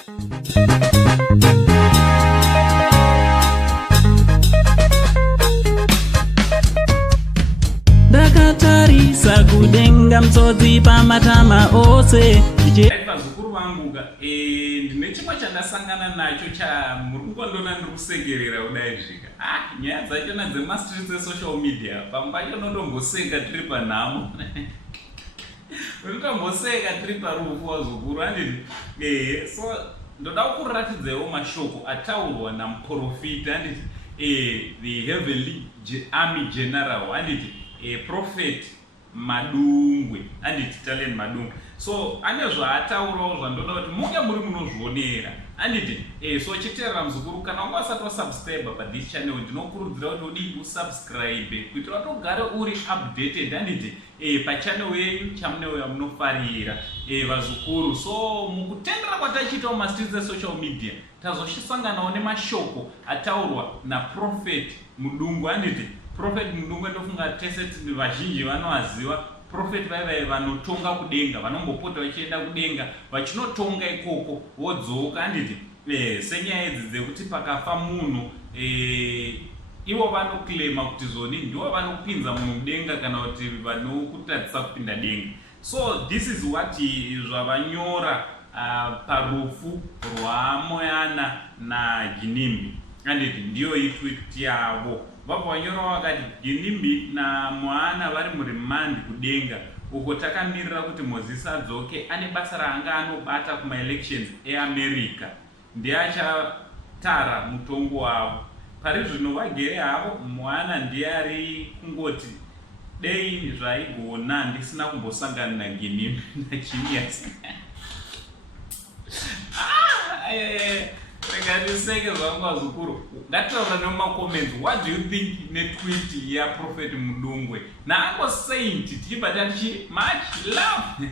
Dakatarisa kudenga mtsotsi pamatama ose. Vazukuru vangu ndine chimwe chandasangana nacho chamurikundona ndikusekerera kudai zvika. Nyaya dzachona dzemastreets esocial media pambacho nondomboseka tiri panhamo. Unotomboseka tiri parufu vazukuru handiti. So ndoda kukuratidzawo mashoko ataurwa namuprofita handiti the heavenly army general handiti prophet Madungwe handiti talent Madungwe. So ane zvaataurawo zvandoda kuti munge muri munozvionera handiti. So chiteerera muzukuru, kana wanga usati wasubscribe pathis channel ndinokurudzira kuti udii usubscribe kuitira kuti ugare uri updated handiti pachannel yenyu chamuneuya munofarira vazukuru. So mukutendera kwatachiitawo mastreets esocial media tazosanganawo nemashoko ataurwa naprofet Mudungwe handiti. Prophet Mudungwe ndofunga tese vazhinji vanowaziva. Prophet vaiva vanotonga kudenga, vanombopota vachienda kudenga vachinotonga ikoko vodzoka handiti. Senyaya idzi dzekuti pakafa munhu ivo vanoclaima kuti zoni ndivo vanopinza munhu mudenga kana kuti vanokutadzisa kupinda denga. So this is what zvavanyora parufu rwaMoana naGinimbi handiti. Ndiyo itweet yavo vabva vanyora vakati Ginimbi naMoana vari muRemand kudenga uko takamirira kuti Mozisi adzoke ane basa raanga anobata kumaelections eAmerica. Ndiye achatara mutongo wavo. Pari zvino vagere havo, Moana ndiye ari kungoti dei zvaigona ndisina kumbosangana naGinimbi nachinias. Seke zvangu vazukuru, ngataura nemumacomments, what do you think netweet yaProfet Mudungwe? Naango saint tichibva tatichi much love.